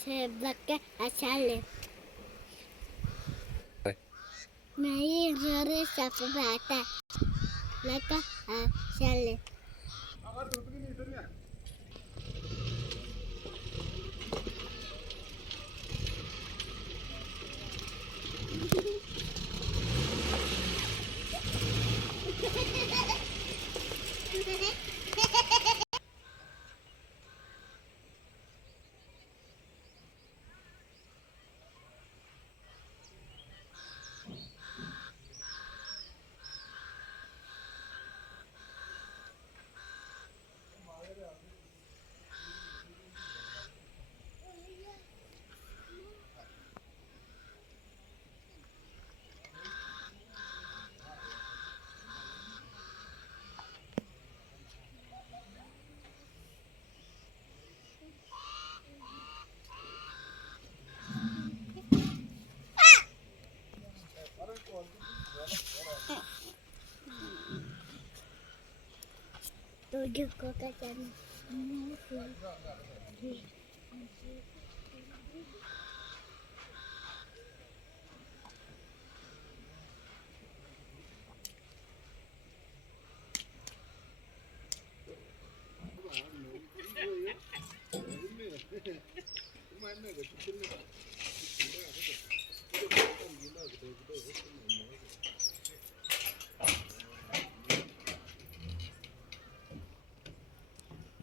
Sebelaka asale. Mai rare sapata. Laka asale. Tujuh kokatan.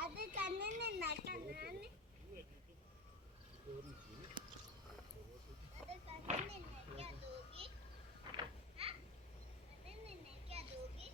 Ada kanan nak kanan. Ada kanan nak क्या दोगी? हाँ? kanan nak क्या दोगी?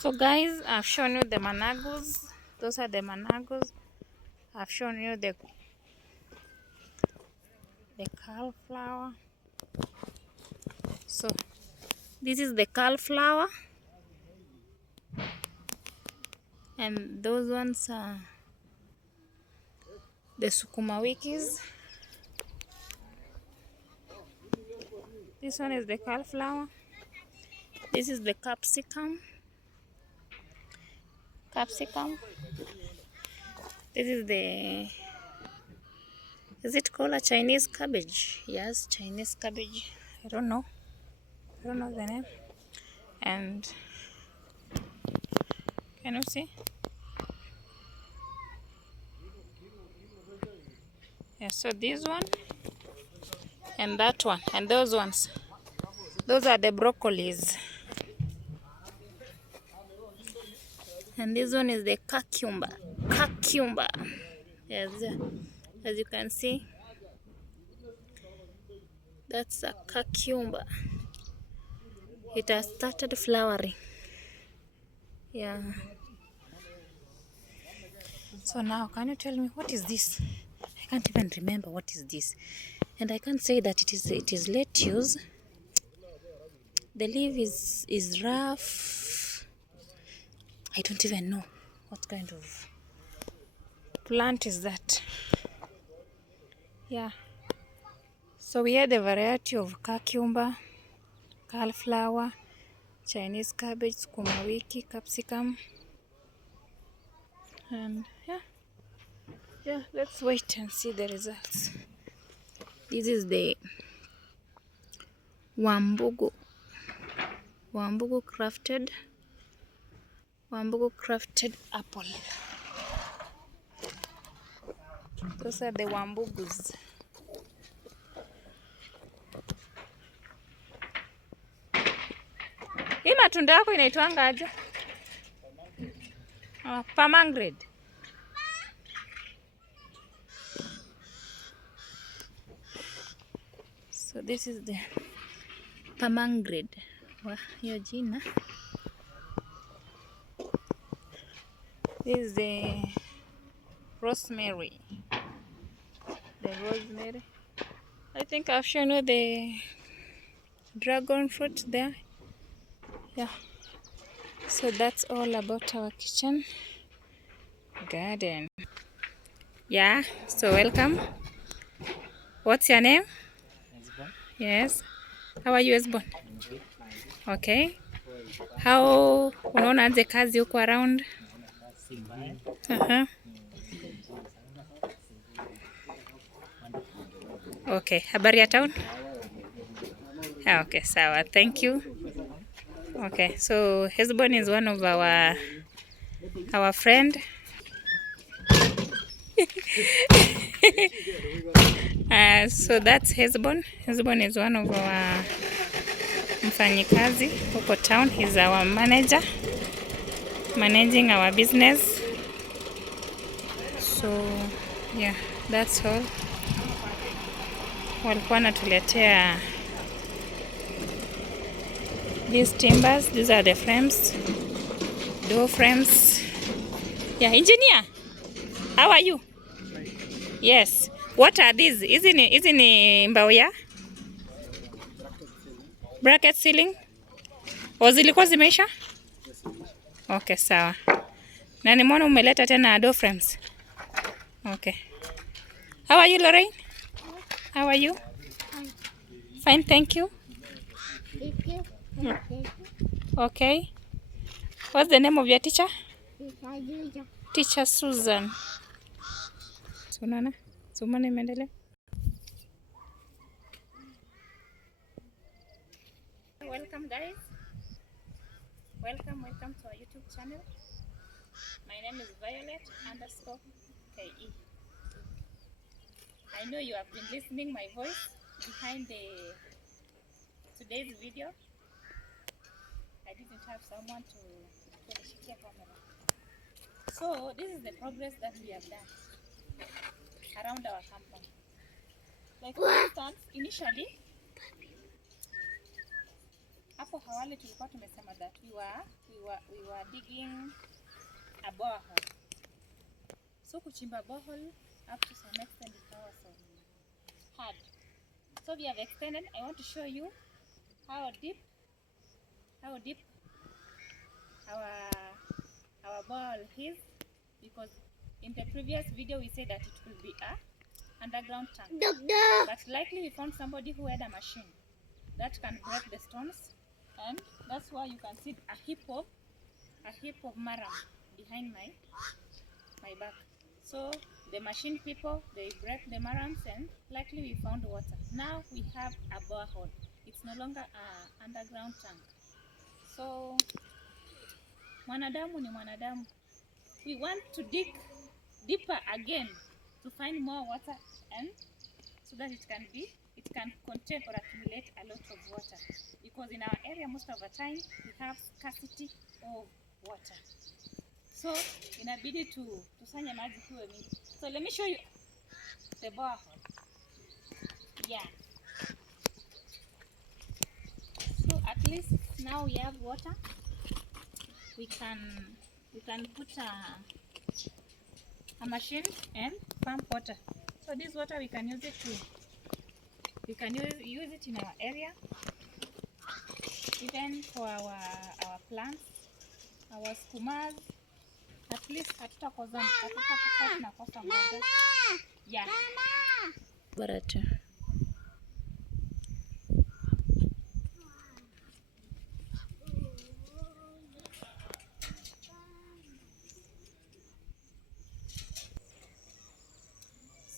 So guys, I've shown you the managos. Those are the managos. I've shown you the cauliflower. So this is the cauliflower, and those ones are the sukuma wikis. This one is the cauliflower. This is the capsicum. This is is it called a Chinese cabbage? Yes, Chinese cabbage. I don't know the name. And can you see? Yeah, so this one and that one and those ones. Those are the broccolis. And this one is the cucumber. Yes, as you can see, that's a cucumber. It has started flowering. Yeah. So now, can you tell me what is this? I can't even remember what is this, and I can't say that it is lettuce. The leaf is rough. I don't even know what kind of plant is that. Yeah. So we had a variety of cucumber, cauliflower, Chinese cabbage, sukuma wiki, capsicum, and yeah, let's wait and see the results. This is the Wambugu crafted apple. Those are the Wambugus. Hii matunda yako inaitwanga aje? Pomegranate. So this is the pomegranate. Hiyo jina. This is the rosemary. I think I've shown you the dragon fruit there. Yeah. So that's all about our kitchen garden. Yeah. So welcome. What's your name? Esbon. Yes. How are you, Esbon? Okay. How unaona aje kazi huko around? Okay. Habari ya town? Okay, sawa. Thank you. Okay. So Esbon is one of our friend. So that's Esbon. Esbon is one of our mfanyikazi huko town. He's our manager, managing our business. So yeah, that's all. Walikuwa natuletea these timbers. These are the frames, door frames. Yeah, engineer, how are you? Yes. What are these? Hizi ni mbao ya bracket ceiling? O zilikuwa zimeisha? Okay, sawa. Na nimeona umeleta tena door frames. Okay. How are you, Lorraine? How are you? Fine, thank you. Okay. What's the name of your teacher? Teacher Susan. Sunana? Sumana imendelea? Welcome guys. Welcome to our YouTube channel. My name is Violet_KE. I know you have been listening my voice behind today's video. I didn't have someone to share camera. So this is the progress that we have done around our compound. Like for instance, initially hapo awali tulikuwa tumesema that we were digging a borehole. So kuchimba borehole up to some extent it was hard. So we have extended. I want to show you how deep our borehole is, because in the previous video we said that it will be a underground tank. But likely we found somebody who had a machine that can break the stones, and that's why you can see a heap of maram behind my back. So the machine people, they break the marams, and likely we found water. Now we have a borehole. It's no longer an underground tank. So mwanadamu ni mwanadamu. We want to dig deeper again to find more water, and so that it can contain or accumulate a lot of water, because in our area most of the time we have scarcity of water. So inabidi tusanye maji kuwe mingi. So let me show you the borehole. Yeah. So at least now we have water. We can put a machine and pump water. So this water we can use it in our area, even for our plants, our skumas. At least hatutakosa tunakosa mboga. Yeah. Barata.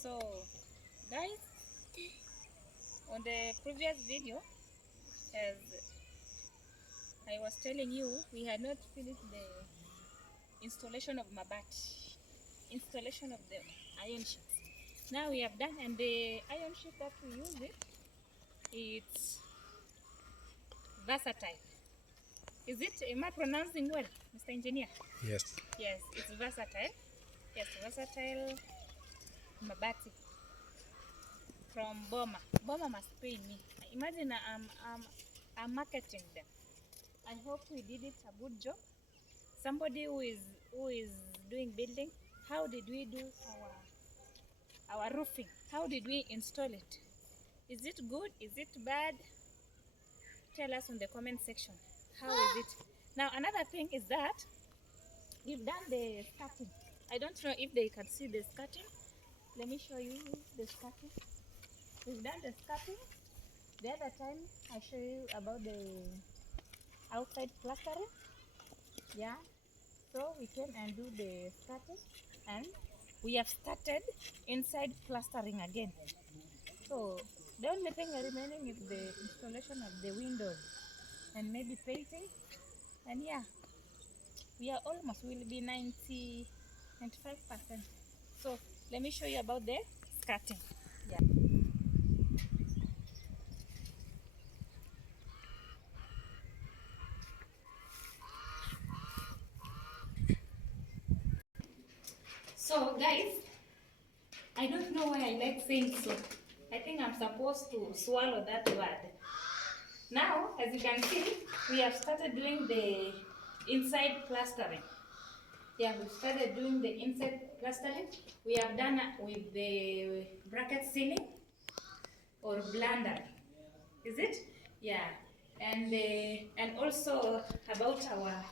So guys, on the previous video, as I was telling you, we had not finished the installation of mabati, installation of the iron sheets. Now we have done, and the iron sheet that we use it's versatile. Is it, am I pronouncing well, Mr. Engineer? Yes. Yes, it's versatile. Yes, versatile mabati from Boma. Boma must pay me. Imagine I'm marketing them. I hope we did it a good job. Somebody who is doing building, how did we do our roofing? How did we install it? Is it good? Is it bad? Tell us in the comment section. How is it? Now another thing is that we've done the skirting. I don't know if they can see the skirting. Let me show you the skirting. We've done the skirting. The other time I show you about the outside plastering. Yeah. So we came and do the skirting, and we have started inside plastering again. So the only thing remaining is the installation of the windows and maybe painting. And yeah, we are almost, will be 95%. So let me show you about the skirting. Yeah. So guys, I don't know why I like saying so. I think I'm supposed to swallow that word. Now, as you can see, we have started doing the inside plastering. Yeah, we started doing the inside plastering. We have done it with the bracket ceiling or blender. Is it? Yeah. And also about our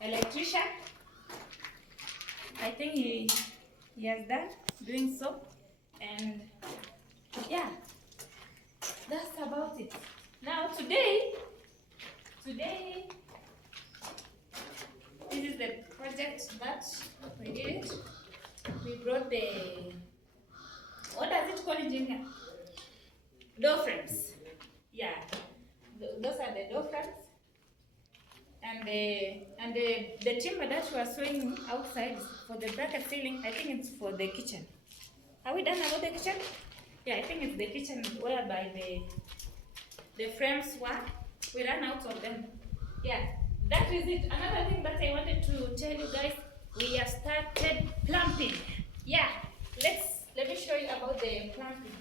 electrician. I think he has done doing so, and yeah, that's about it. Now today this is the project that we did. We brought the, what does it call in English? Door frames. Yeah, those are the door frames. And the timber that we are sewing outside for the bracket ceiling, I think it's for the kitchen. Are we done about the kitchen? Yeah, I think it's the kitchen whereby the frames were, we ran out of them. Yeah, that is it. Another thing that I wanted to tell you guys, we have started plumping. Yeah, let me show you about the plumping.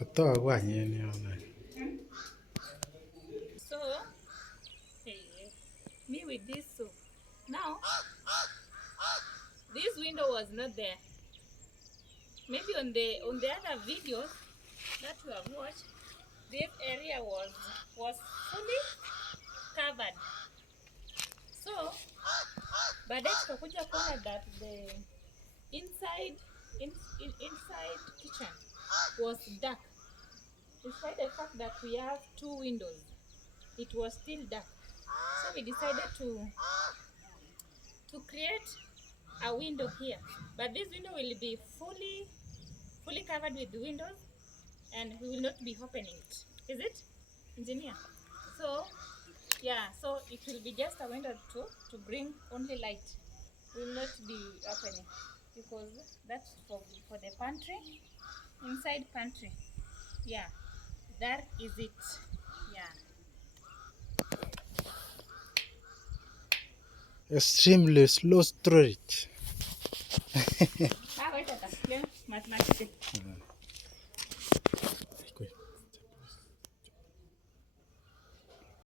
Katoku any en yon. So, hey, me with this soup. Now, this window was not there. Maybe on the other videos that you have watched, this area was fully covered. So, baadaye tukakuja kuona that the inside inside kitchen was dark. Despite the fact that we have 2 windows, it was still dark. So we decided to create a window here, but this window will be fully covered with windows, and we will not be opening it. Is it, engineer? So yeah, so it will be just a window to bring only light. We will not be opening because that's for the pantry, inside pantry. Yeah, that is it. Yeah. Extremely slow storage. Wait, explain mathematics.